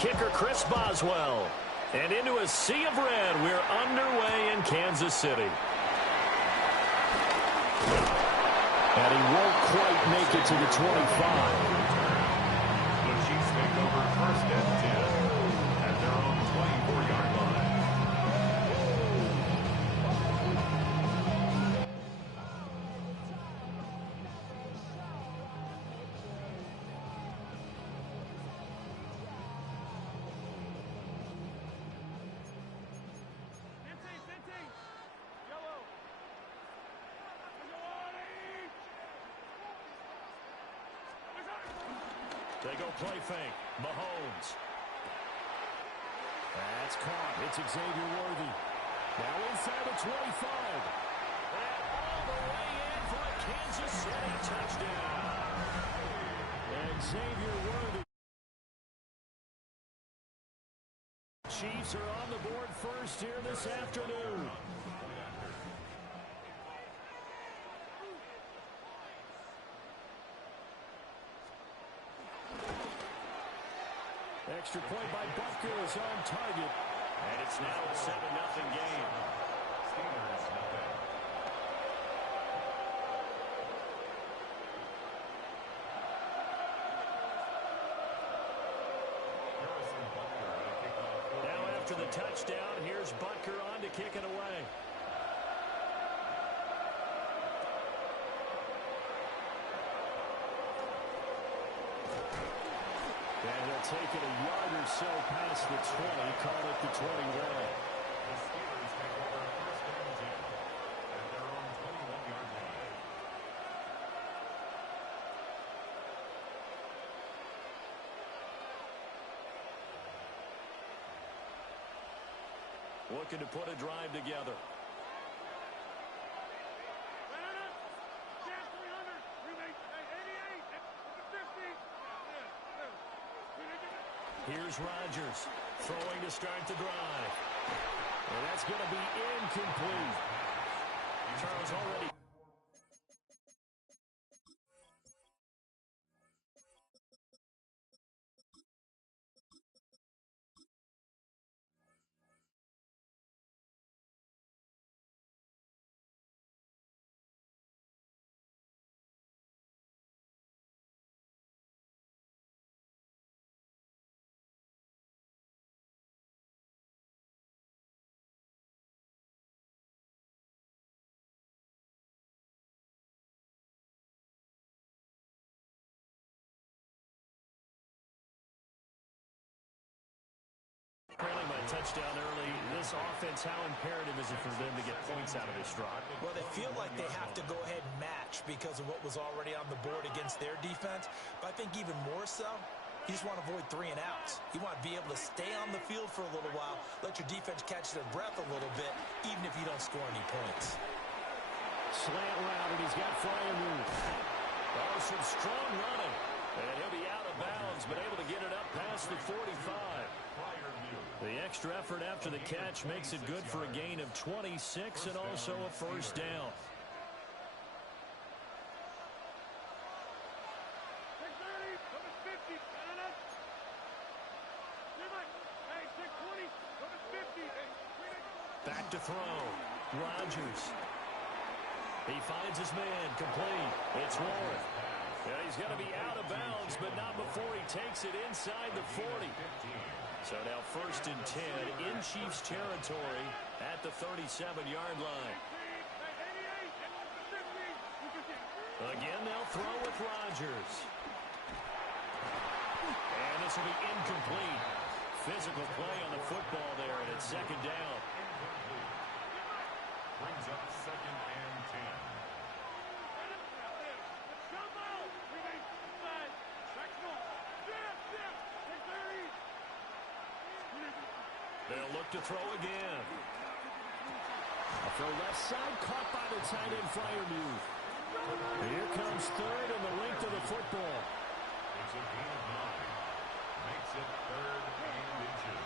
kicker Chris Boswell. And into a sea of red, we're underway in Kansas City. And he won't quite make it to the 25. The Chiefs take over first and 10 at their own 24-yard line. They go play fake. Mahomes. That's caught. It's Xavier Worthy. Now inside the 25. And all the way in for a Kansas City touchdown. And Xavier Worthy. Chiefs are on the board first here this afternoon. Extra point by Butker is on target. And it's now a 7-0 game. Steelers, nothing. Now after the touchdown, here's Butker on to kick it away. And he'll take it a yard or so past the 20, call it the 21. The Steelers take over first and 10 at their own 21-yard line. Looking to put a drive together. Here's Rodgers throwing to start the drive. And that's going to be incomplete. Charles already. Trailing by touchdown early. This offense, how imperative is it for them to get points out of this drive? Well, they feel like they have to go ahead and match because of what was already on the board against their defense. But I think even more so, you just want to avoid 3 and outs. You want to be able to stay on the field for a little while, let your defense catch their breath a little bit, even if you don't score any points. Slant route, and he's got flying room. Oh, some strong running. And he'll be out of bounds, but able to get it up past the 45. The extra effort after the catch makes it good for a gain of 26 and also a first down. Back to throw. Rodgers. He finds his man. Complete. It's Warren. Yeah, he's going to be out of bounds, but not before he takes it inside the 40. So now first and 10 in Chiefs territory at the 37-yard line. Again, they'll throw with Rodgers. And this will be incomplete. Physical play on the football there, and it's second down. Brings up second and 10. They'll look to throw again. A throw left side, caught by the tight end Freiermuth. Here comes third and the length of the football. It's a gain of 9. Makes it third and inches.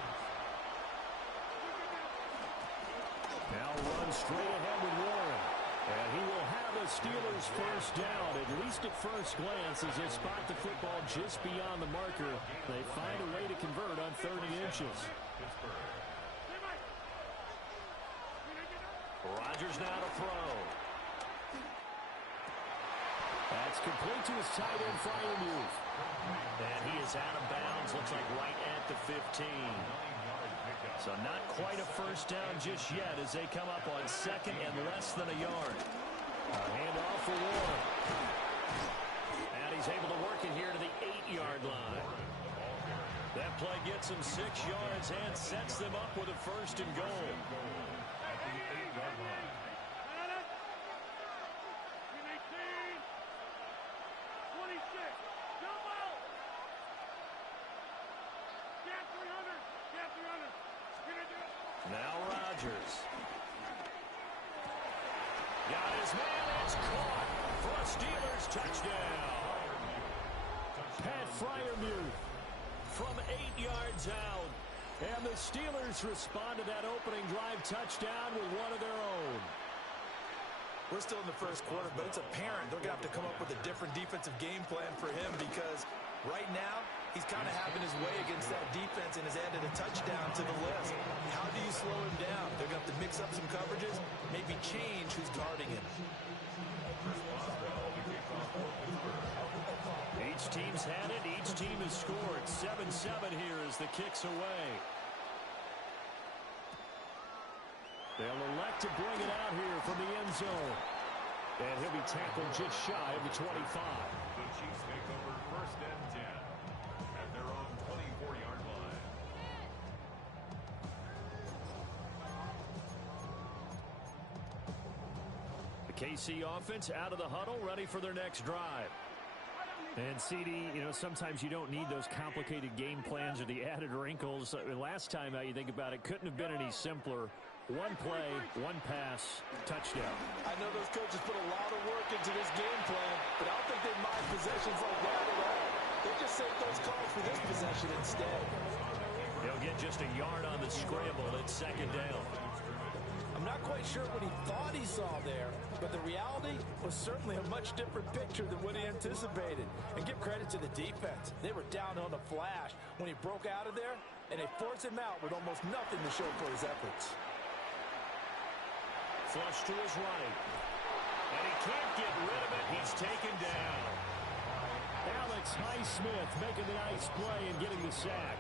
Now run straight ahead with Warren. And he will have the Steelers first down, at least at first glance, as they spot the football just beyond the marker. They find a way to convert on 3rd pushes. Rodgers now to throw. That's complete to his tight end, Freiermuth. And he is out of bounds, looks like right at the 15. So not quite a first down just yet as they come up on second and less than a yard. Handoff for Warren. And he's able to work it here to the 8-yard line. That play gets him 6 yards and sets them up with a first and goal. Now Rodgers. Got his man. It's caught for a Steelers touchdown. Pat Freiermuth from 8 yards out. And the Steelers respond to that opening drive touchdown with one of their own. We're still in the first quarter, but it's apparent they're going to have to come up with a different defensive game plan for him because right now he's kind of having his way against that defense and has added a touchdown to the list. How do you slow him down? They're going to have to mix up some coverages, maybe change who's guarding him. Each team's had it. Each team has scored. 7-7 here as the kick's away. They'll elect to bring it out here from the end zone. And he'll be tackled just shy of the 25. The Chiefs take over first and 10 at their own 24-yard line. The KC offense out of the huddle, ready for their next drive. And CD, you know, sometimes you don't need those complicated game plans or the added wrinkles. Last time out, you think about it, couldn't have been any simpler. One play, one pass, touchdown. I know those coaches put a lot of work into this game plan, but I don't think they mind possessions like that at all. They just save those calls for this possession instead. They'll get just a yard on the scramble at second down. I'm not quite sure what he thought he saw there, but the reality was certainly a much different picture than what he anticipated. And give credit to the defense. They were down on the flash when he broke out of there, and they forced him out with almost nothing to show for his efforts. Flush to his right. And he can't get rid of it. He's taken down. Alex Highsmith making the nice play and getting the sack.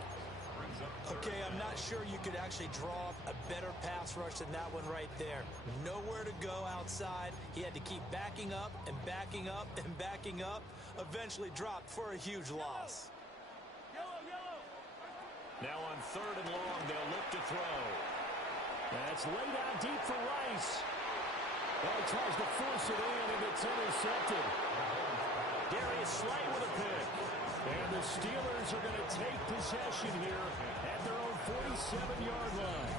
Okay, I'm not sure you could actually draw up a better pass rush than that one right there. Nowhere to go outside. He had to keep backing up and backing up and backing up. Eventually dropped for a huge loss. Now on third and long, they'll look to throw. That's laid out deep for Rice. Well, he tries to force it in, and it's intercepted. Darius Slay with a pick. And the Steelers are going to take possession here at their own 47-yard line.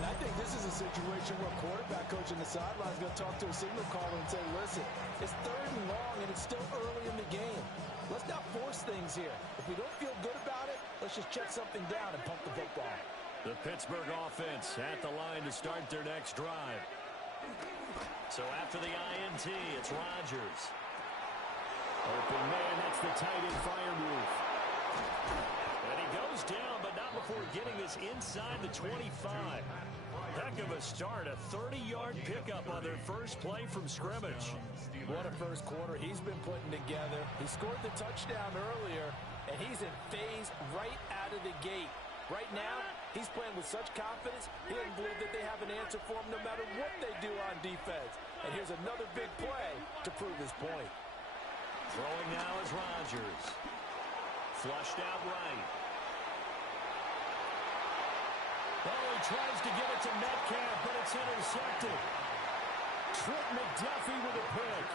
And I think this is a situation where quarterback coach on the sideline is going to talk to a signal caller and say, listen, it's third and long, and it's still early in the game. Let's not force things here. If we don't feel good about it, let's just check something down and pump the football. The Pittsburgh offense at the line to start their next drive. So after the INT, it's Rodgers. Open man, that's the tight end, Freiermuth. And he goes down, but not before getting this inside the 25. Heck of a start, a 30-yard pickup on their first play from scrimmage. What a first quarter he's been putting together. He scored the touchdown earlier, and he's in phase right out of the gate. Right now, he's playing with such confidence, he doesn't believe that they have an answer for him no matter what they do on defense. And here's another big play to prove his point. Throwing now is Rodgers. Flushed out right. Oh, he tries to get it to Metcalf, but it's intercepted. Trent McDuffie with a pick.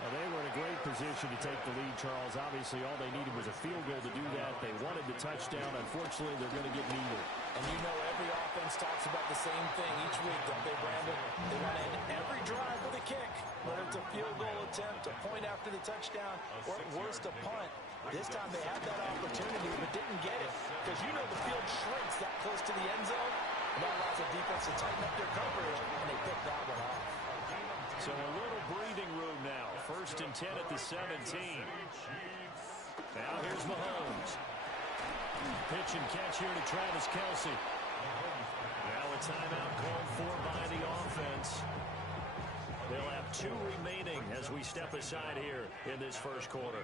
Well, they were in a great position to take the lead, Charles. Obviously, all they needed was a field goal to do that. They wanted the touchdown. Unfortunately, they're going to get neither. And you know every offense talks about the same thing each week, don't they, Brandon? They want to end every drive with a kick, whether it's a field goal attempt, a point after the touchdown, or at worst, a punt. This time they had that opportunity but didn't get it because you know the field shrinks that close to the end zone. And that allows the defense to tighten up their coverage, and they picked that one off. So a little breathing room now. First and 10 at the 17. Now here's Mahomes. pitch and catch here to Travis Kelce. Now a timeout called for by the offense. They'll have 2 remaining as we step aside here in this first quarter.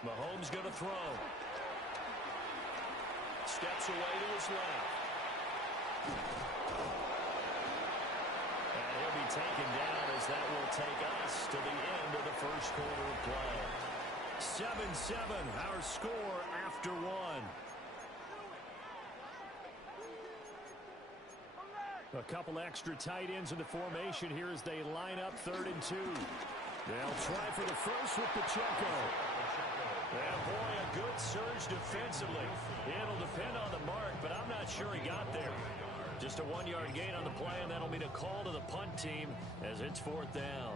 Mahomes going to throw. Steps away to his left. And he'll be taken down as that will take us to the end of the first quarter of play. 7-7, our score after 1. A couple extra tight ends in the formation here as they line up 3rd and 2. They'll try for the first with Pacheco. And boy, a good surge defensively. It'll depend on the mark, but I'm not sure he got there. Just a 1-yard gain on the play, and that'll mean a call to the punt team as it's 4th down.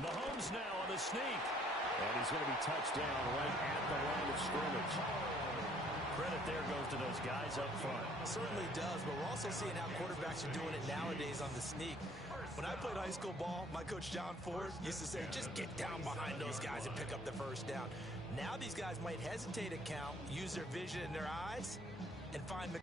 Mahomes now on the sneak. And he's going to be touched down right at the line of scrimmage. Credit there goes to those guys up front. Certainly does, but we're also seeing how quarterbacks are doing it nowadays on the sneak. When I played high school ball, my coach John Ford used to say, just get down behind those guys and pick up the first down. Now these guys might hesitate to count, use their vision in their eyes, and find the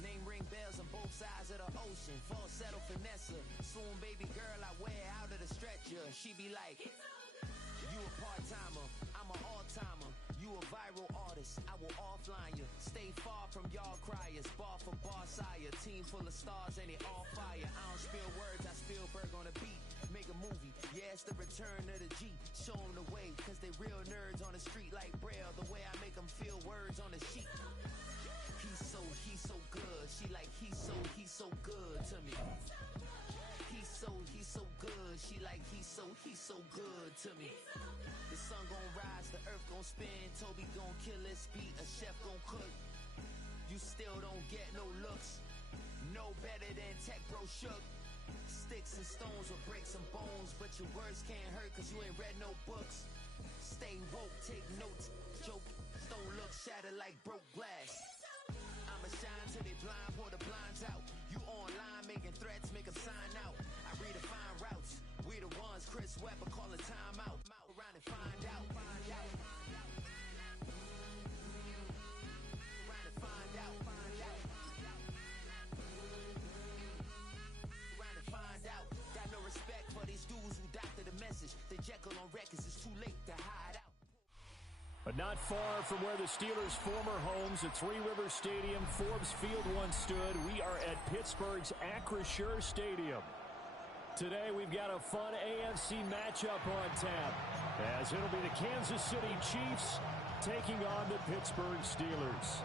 name ring bells on both sides of the ocean. Falsetto finesse, swoon baby girl I wear out of the stretcher. She be like, you a part-timer, I'm an all-timer. You a viral artist, I will offline you. Stay far from y'all criers, bar for bar sire. Team full of stars and it all fire. I don't spill words, I spill Berg on the beat. Make a movie, yeah, it's the return of the G. Show them the way, cause they real nerds on the street like Braille. The way I make them feel words on the sheet. He's so good. She like, he's so good to me. He's so good. She like, he's so good to me. The sun gon' rise, the earth gon' spin. Toby gon' kill his beat, a chef gon' cook. You still don't get no looks. No better than Tech Bro Shook. Sticks and stones will break some bones, but your words can't hurt cause you ain't read no books. Stay woke, take notes, joke. Don't look shattered like broke glass. I'ma shine till they blind, pour the blinds out. You online making threats, make them sign out. I redefine routes. We the ones Chris Webber calling time out. Around and find out. Around and find out. Around and find out. Got no respect for these dudes who doctor the message. They jack article on records, it's too late to hide out. But not far from where the Steelers' former homes at Three Rivers Stadium, Forbes Field once stood, we are at Pittsburgh's Acrisure Stadium. Today we've got a fun AFC matchup on tap, as it'll be the Kansas City Chiefs taking on the Pittsburgh Steelers.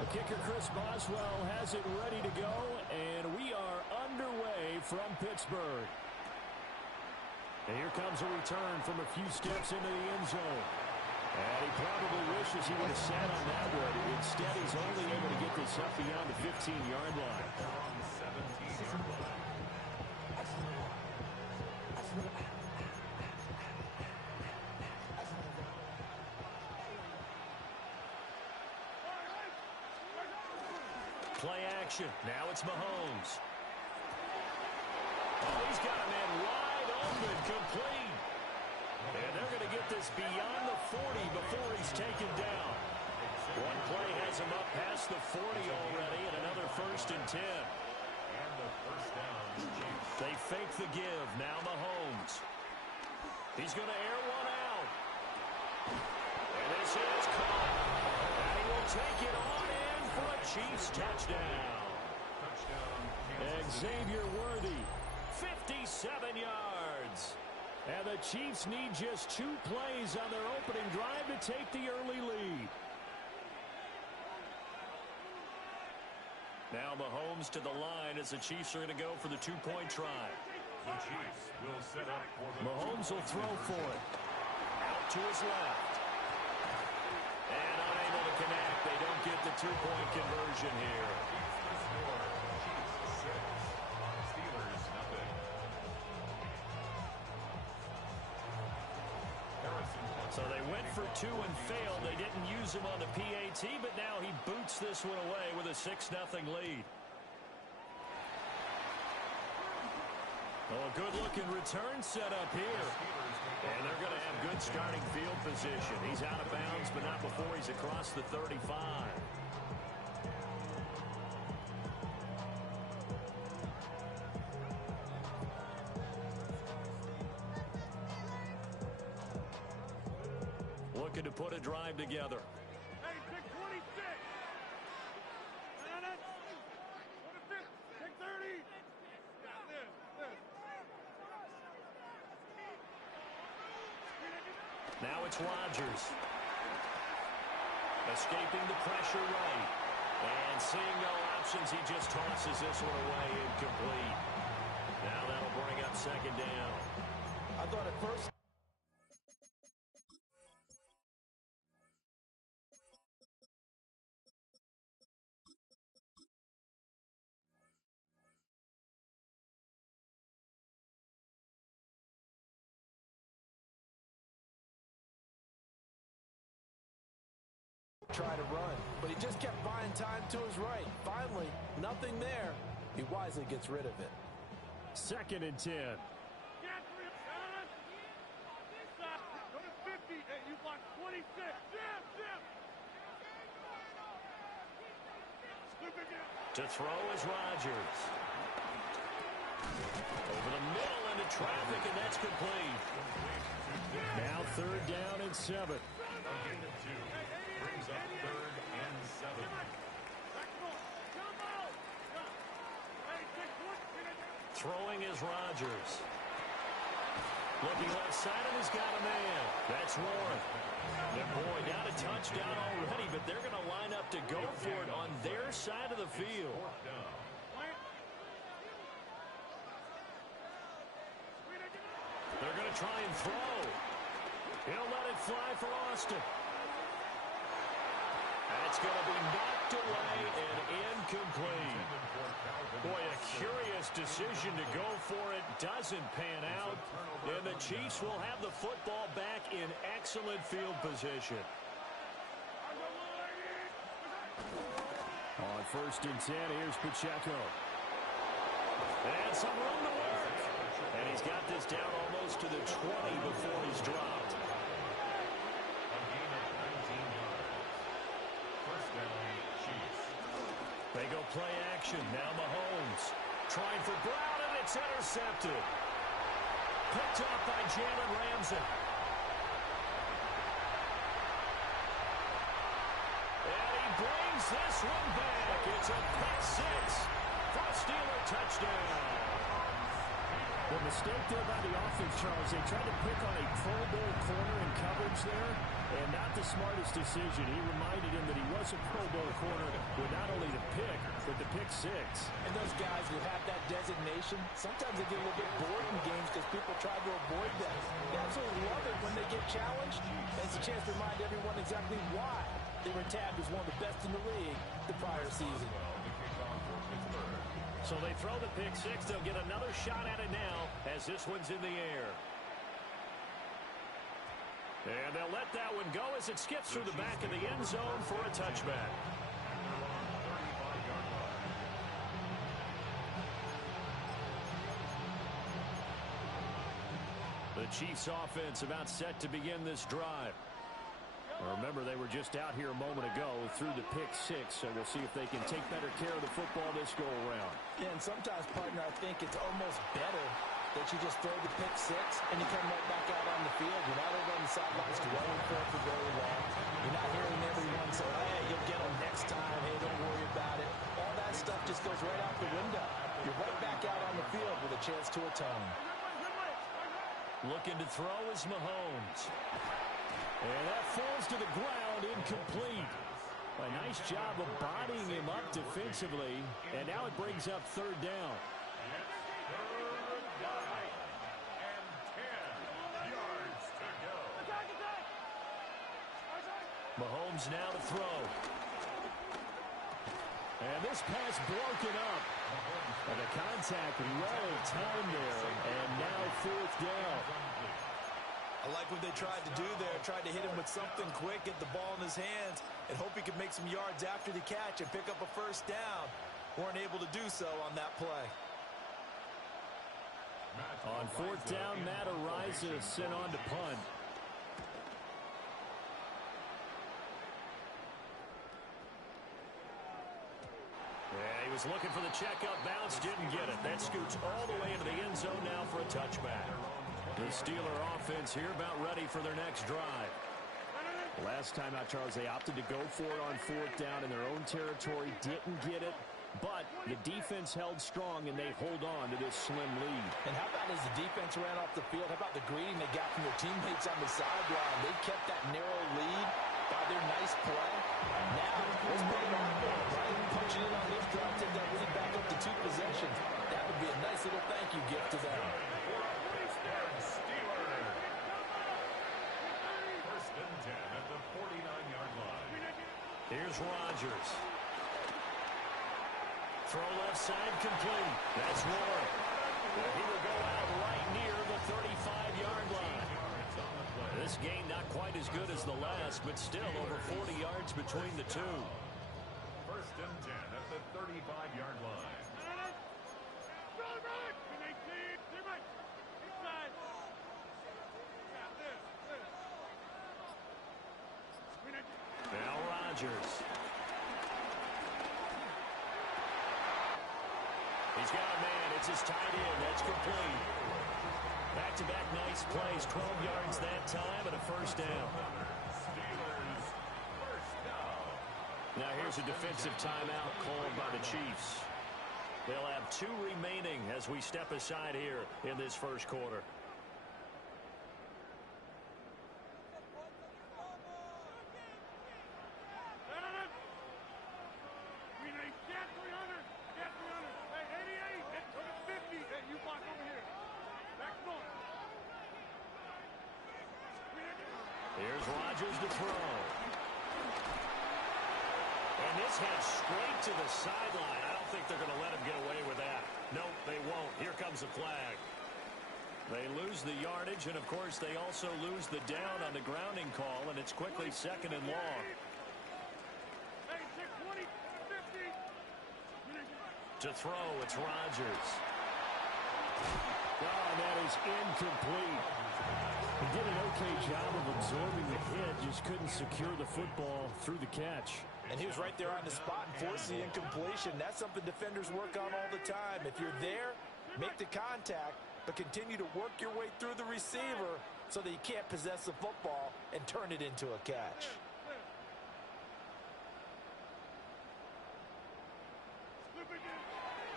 The kicker Chris Boswell has it ready to go, and we are underway from Pittsburgh. And here comes a return from a few steps into the end zone. And he probably wishes he would have sat on that one. Instead, he's only able to get this up beyond the 15-yard line. Play action. Now it's Mahomes. Oh, he's got a man wide open, complete. And they're going to get this beyond the 40 before he's taken down. One play has him up past the 40 already, and another 1st and 10. And the first down. They fake the give. Now Mahomes. He's going to air one out. And this is caught. And he will take it on in for a Chiefs touchdown. Xavier Worthy, 57 yards. And the Chiefs need just 2 plays on their opening drive to take the early lead. Now Mahomes to the line as the Chiefs are going to go for the 2-point try. The Chiefs will set up for the Mahomes will throw for it. Out to his left. And unable to connect. They don't get the 2-point conversion here. The score, Chiefs 6, Steelers nothing. So they went for 2 and failed. They didn't use him on the PAT, but now he boots this one away with a 6-0 lead. Oh, a good-looking return set up here. And they're going to have good starting field position. He's out of bounds, but not before he's across the 35. Looking to put a drive together. Hey, pick 26. No. What a pick. Pick 30. Now it's Rodgers. Escaping the pressure right. And seeing no options, he just tosses this one away incomplete. Now that'll bring up 2nd down. I thought at first... try to run, but he just kept buying time to his right. Finally, nothing there. He wisely gets rid of it. 2nd and 10. Get for him, son. Go to 50. Hey, you blocked 26. Jim. To throw is Rodgers. Over the middle into traffic, and that's complete. Now 3rd down and 7. A gain of 2 brings up 3rd and 7. Throwing is Rodgers. Looking left side, and he's got a man. That's Warren. And boy, not a touchdown already, but they're going to line up to go for it on their side of the field. They're going to try and throw. He'll let it fly for Austin. That's going to be knocked away and incomplete. Boy, a curious decision to go for it. Doesn't pan out. And the Chiefs will have the football back in excellent field position. On 1st and 10, here's Pacheco. And some room to work. And he's got this down almost to the 20 before he's dropped. A gain of 19 yards. First down, Chiefs. They go play action. Now Mahomes trying for Brown, and it's intercepted. Picked off by Jalen Ramsey. And he brings this one back. It's a pick six for a Steeler touchdown. The mistake there by the offense, Charles, they tried to pick on a Pro Bowl corner in coverage there, and not the smartest decision. He reminded him that he was a Pro Bowl corner with not only the pick, but the pick six. And those guys who have that designation, sometimes they get a little bit bored in games because people try to avoid them. They absolutely love it when they get challenged. And it's a chance to remind everyone exactly why they were tabbed as one of the best in the league the prior season. So they throw the pick six. They'll get another shot at it now as this one's in the air. And they'll let that one go as it skips through the back of the end zone for a touchback. The Chiefs offense about set to begin this drive. Remember, they were just out here a moment ago through the pick six, so we'll see if they can take better care of the football this go-around. Yeah, and sometimes, partner, I think it's almost better that you just throw the pick six and you come right back out on the field. You're not over on the sidelines dwelling for it for very long. You're not hearing everyone say, hey, you'll get them next time. Hey, don't worry about it. All that stuff just goes right out the window. You're right back out on the field with a chance to atone. Looking to throw is Mahomes. And that falls to the ground, incomplete. A nice job of bodying him up defensively. And now it brings up third down. Mahomes now to throw. And this pass broken up. And the contact well timed there. And now fourth down. I like what they tried to do there. Tried to hit him with something quick, get the ball in his hands, and hope he could make some yards after the catch and pick up a first down. Weren't able to do so on that play. On fourth down, Matt Ariza sent on to punt. Yeah, he was looking for the checkup bounce, didn't get it. That scoots all the way into the end zone now for a touchback. The Steeler offense here about ready for their next drive. Last time out, Charles, they opted to go for it on fourth down in their own territory. Didn't get it, but the defense held strong, and they hold on to this slim lead. And how about as the defense ran off the field, how about the greeting they got from their teammates on the sideline? They kept that narrow lead by their nice play. Now, let's put it on the board, right? Punching in on this drive, take that lead back up to 2 possessions. That would be a nice little thank you gift to them. Here's Rodgers. Throw left side complete. That's Warren. He will go out right near the 35-yard line. This game not quite as good as the last, but still over 40 yards between the two. First and 10 at the 35-yard line. Now Rodgers. He's got a man. It's his tight end. That's complete. Back-to-back nice plays. 12 yards that time and a first down. Now here's a defensive timeout called by the Chiefs. They'll have 2 remaining as we step aside here in this first quarter. Here's Rodgers to throw. And this heads straight to the sideline. I don't think they're going to let him get away with that. Nope, they won't. Here comes a flag. They lose the yardage, and, of course, they also lose the down on the grounding call, and it's quickly second and long. To throw, it's Rodgers. Oh, that is incomplete. He did an okay job of absorbing the hit, just couldn't secure the football through the catch. And he was right there on the spot and forced the incompletion. That's something defenders work on all the time. If you're there, make the contact, but continue to work your way through the receiver so that you can't possess the football and turn it into a catch.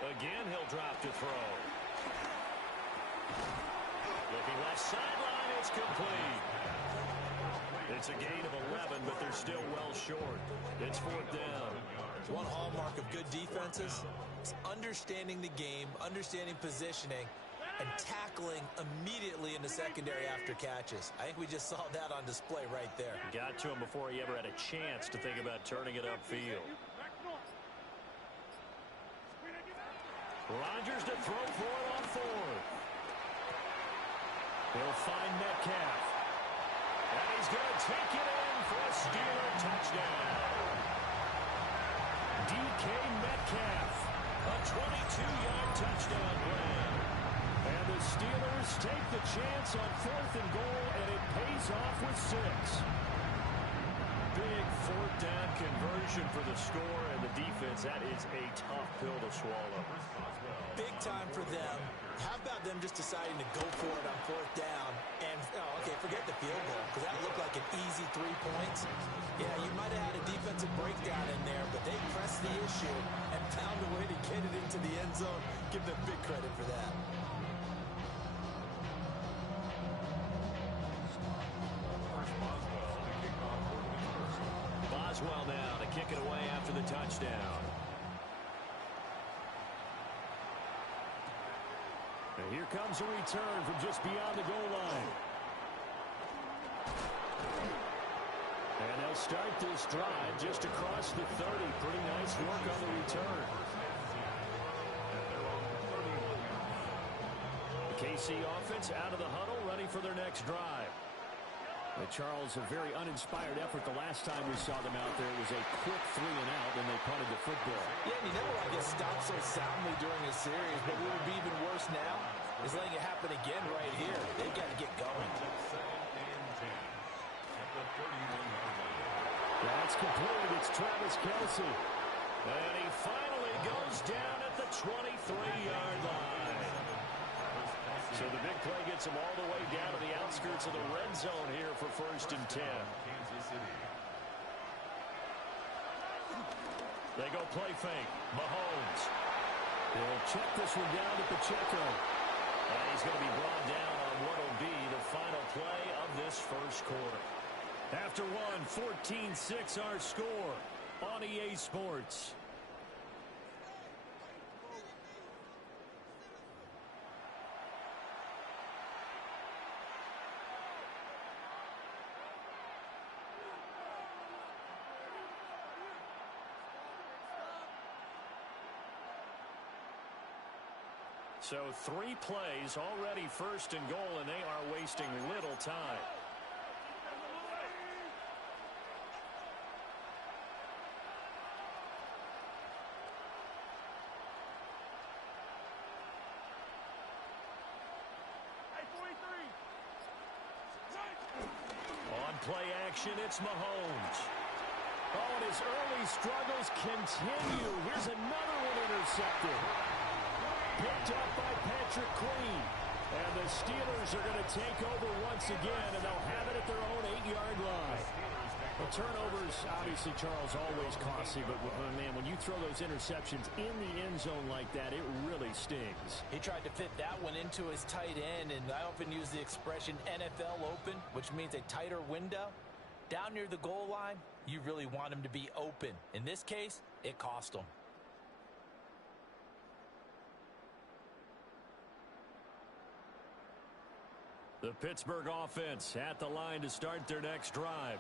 Again, he'll drop to throw. Looking left sideline, it's complete. It's a gain of 11, but they're still well short. It's 4th down. One hallmark of good defenses is understanding the game, understanding positioning, and tackling immediately in the secondary after catches. I think we just saw that on display right there. Got to him before he ever had a chance to think about turning it upfield. Rodgers to throw for it on 4th. He'll find Metcalf. And he's going to take it in for a Steeler touchdown. DK Metcalf, a 22-yard touchdown play. And the Steelers take the chance on 4th and goal, and it pays off with 6. Big 4th down conversion for the score, and the defense, that is a tough pill to swallow. Big time for them. How about them just deciding to go for it on 4th down? And, okay, forget the field goal, because that looked like an easy 3 points. Yeah, you might have had a defensive breakdown in there, but they pressed the issue and found a way to get it into the end zone. Give them big credit for that. Boswell now to kick it away after the touchdown. And here comes a return from just beyond the goal line. And they'll start this drive just across the 30. Pretty nice work on the return. The KC offense out of the huddle, ready for their next drive. Charles, a very uninspired effort the last time we saw them out there. It was a quick 3 and out, and they punted the football. Yeah, and you never want to get stopped so soundly during a series, but what would be even worse now is letting it happen again right here. They've got to get going. That's complete. It's Travis Kelce. And he finally goes down at the 23-yard line. So the big play gets him all the way down to the outskirts of the red zone here for 1st and 10. They go play fake. Mahomes. He'll check this one down to Pacheco. And he's going to be brought down on what will be the final play of this first quarter. After one, 14-6 our score on EA Sports. So 3 plays, already 1st and goal, and they are wasting little time. On play action, it's Mahomes. Oh, and his early struggles continue. Here's another one intercepted. Picked up by Patrick Queen. And the Steelers are going to take over once again, and they'll have it at their own 8-yard line. The turnovers, obviously, Charles, always costly, but, man, when you throw those interceptions in the end zone like that, it really stings. He tried to fit that one into his tight end, and I often use the expression NFL open, which means a tighter window. Down near the goal line, you really want him to be open. In this case, it cost him. The Pittsburgh offense at the line to start their next drive.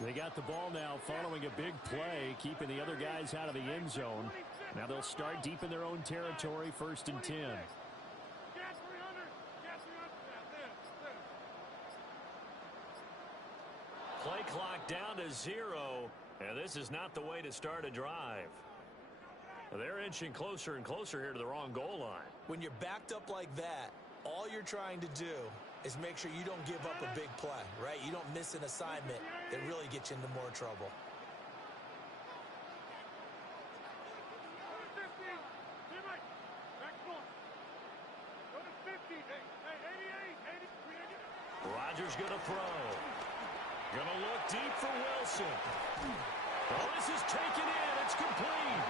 They got the ball now following a big play, keeping the other guys out of the end zone. Now they'll start deep in their own territory, 1st and 10. Play clock down to 0, and this is not the way to start a drive. They're inching closer and closer here to the wrong goal line. When you're backed up like that, all you're trying to do is make sure you don't give up a big play, right? You don't miss an assignment that really gets you into more trouble. Rodgers going to throw. Going to look deep for Wilson. Oh, this is taken in. It's complete.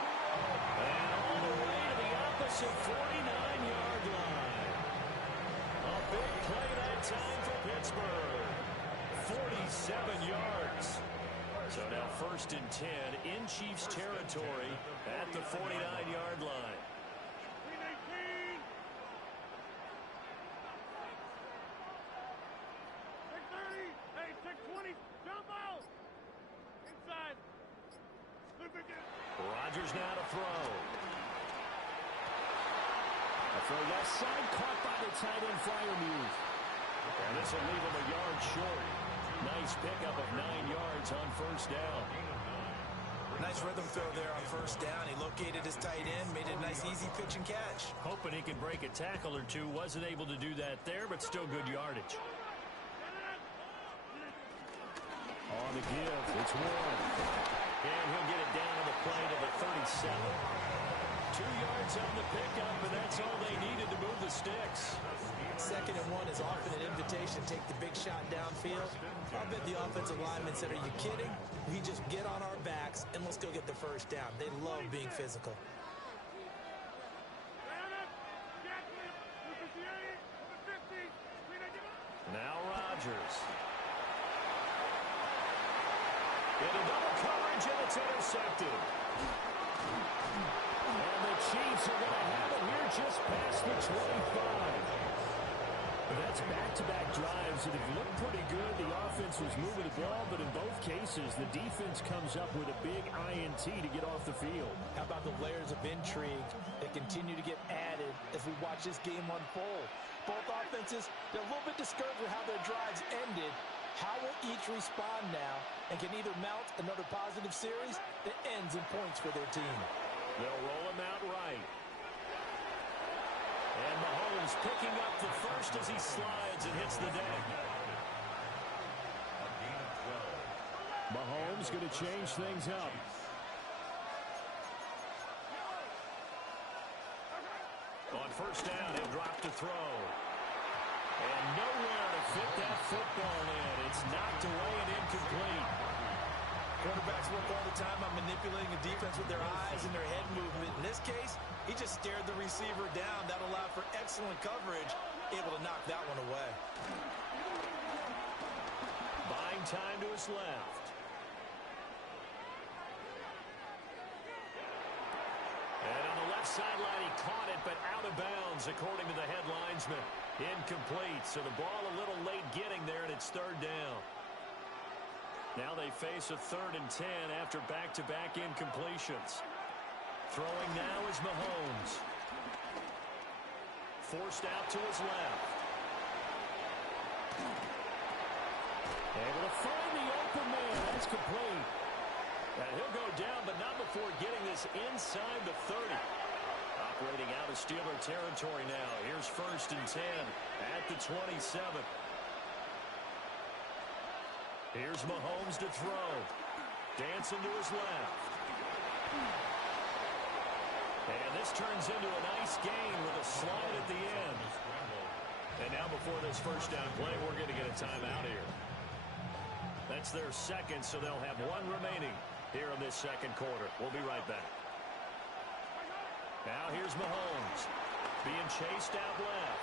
And all the way to the opposite 49-yard line. A big play that time for Pittsburgh. 47 yards. So now 1st and 10 in Chiefs territory at the 49-yard line. Rodgers now to throw. A throw left side, caught by the tight end Freiermuth. And this will leave him a yard short. Nice pickup of 9 yards on 1st down. Nice rhythm throw there on 1st down. He located his tight end, made it a nice easy pitch and catch. Hoping he could break a tackle or two. Wasn't able to do that there, but still good yardage. On the give, it's Warren. And he'll get it down to the play to the 37. 2 yards on the pickup, and that's all they needed to move the sticks. 2nd and 1 is often an invitation. Take the big shot downfield. I'll bet the offensive lineman said, are you kidding? We just get on our backs, and let's go get the 1st down. They love being physical. Now Rodgers. Into double coverage, and it's intercepted. And the Chiefs are going to have it here just past the 25. That's back-to-back drives that have looked pretty good. The offense was moving the ball, but in both cases, the defense comes up with a big INT to get off the field. How about the layers of intrigue that continue to get added as we watch this game unfold? Both offenses, they're a little bit discouraged with how their drives ended. How will each respond now and can either mount another positive series that ends in points for their team? They'll roll him out right. And Mahomes picking up the first as he slides and hits the deck. Mahomes going to change things up. On 1st down, he'll drop to throw. And nowhere to fit that football in. It's knocked away and incomplete. Quarterbacks work all the time on manipulating a defense with their eyes and their head movement. In this case, he just stared the receiver down. That allowed for excellent coverage, able to knock that one away. Buying time to his left. And on the left sideline, he caught it, but out of bounds, according to the head linesman. Incomplete, so the ball a little late getting there, and it's 3rd down. Now they face a 3rd and 10 after back-to-back incompletions. Throwing now is Mahomes. Forced out to his left. Able to find the open man. That's complete. And he'll go down, but not before getting this inside the 30. Operating out of Steeler territory now. Here's 1st and 10 at the 27. Here's Mahomes to throw. Dancing to his left. And this turns into a nice gain with a slide at the end. And now before this 1st down play, we're going to get a timeout here. That's their 2nd, so they'll have 1 remaining here in this 2nd quarter. We'll be right back. Now here's Mahomes. Being chased out left.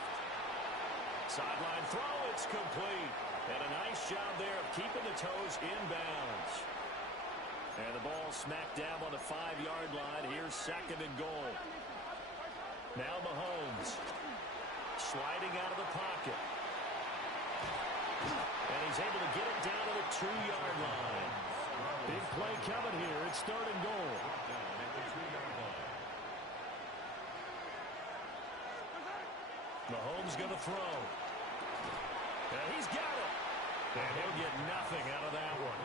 Sideline throw, it's complete. And a nice job there of keeping the toes inbounds. And the ball smack dab on the 5-yard line. Here's 2nd and goal. Now Mahomes. Sliding out of the pocket. And he's able to get it down to the 2-yard line. Big play coming here. It's 3rd and goal. Mahomes going to throw. And he's got it. And he'll get nothing out of that one.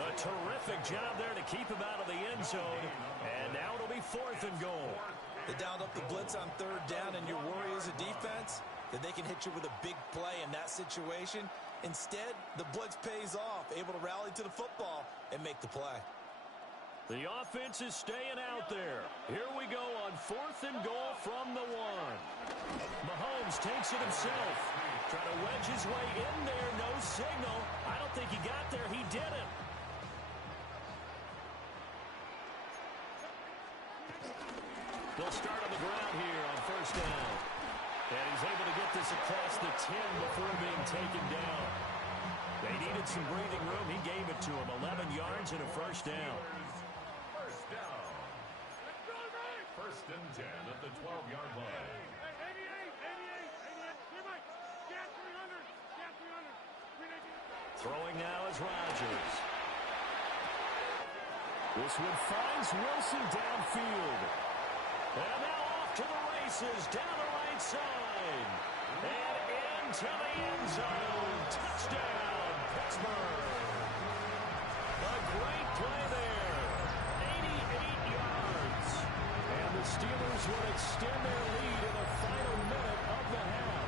A terrific job there to keep him out of the end zone. And now it'll be 4th and goal. They dialed up the blitz on 3rd down, and your worry as a defense that they can hit you with a big play in that situation. Instead, the blitz pays off, able to rally to the football and make the play. The offense is staying out there. Here we go on 4th and goal from the 1. Mahomes takes it himself. Trying to wedge his way in there. No signal. I don't think he got there. He didn't. They'll start on the ground here on first down. And he's able to get this across the 10 before being taken down. They needed some breathing room. He gave it to him. 11 yards and a first down. First down. First and 10 at the 12-yard line. 88. Throwing now is Rodgers. This one finds Wilson downfield. And now off to the races, down the right side. And into the end zone. Touchdown, Pittsburgh. A great play there. 88 yards. And the Steelers will extend their lead in the final minute of the half.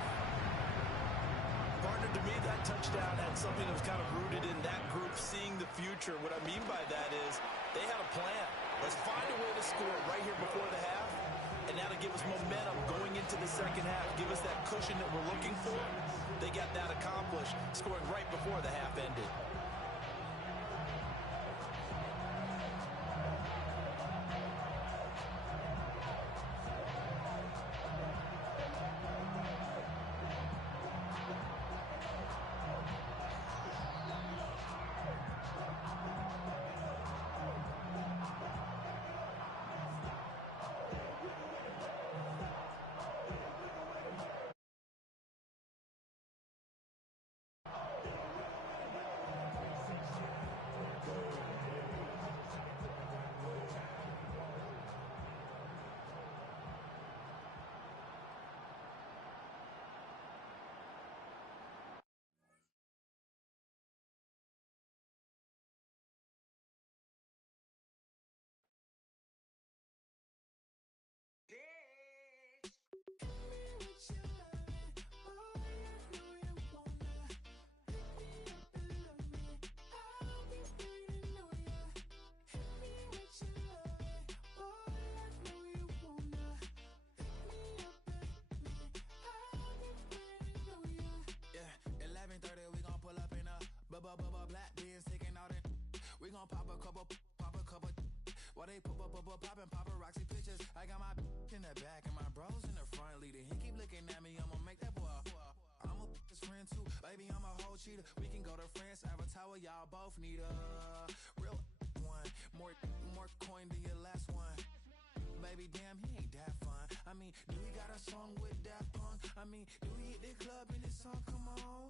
Partner, to me, that touchdown had something that was kind of rooted in that group seeing the future. What I mean by that is they had a plan. Let's find a way to score right here before the half, and that'll give us momentum going into the second half, give us that cushion that we're looking for. They got that accomplished, scoring right before the half ended. Black beans taking out it. We gon' pop a couple. While they poppin' paparazzi pictures. I got my in the back and my bros in the front leading. He keep looking at me, I'ma make that boy. I'm a his friend too, baby. I'm a whole cheater. We can go to France, Avatar, y'all both need a real one. More coin than your last one. Baby, damn, he ain't that fun. I mean, do he got a song with that punk? I mean, do he hit the club in this song? Come on.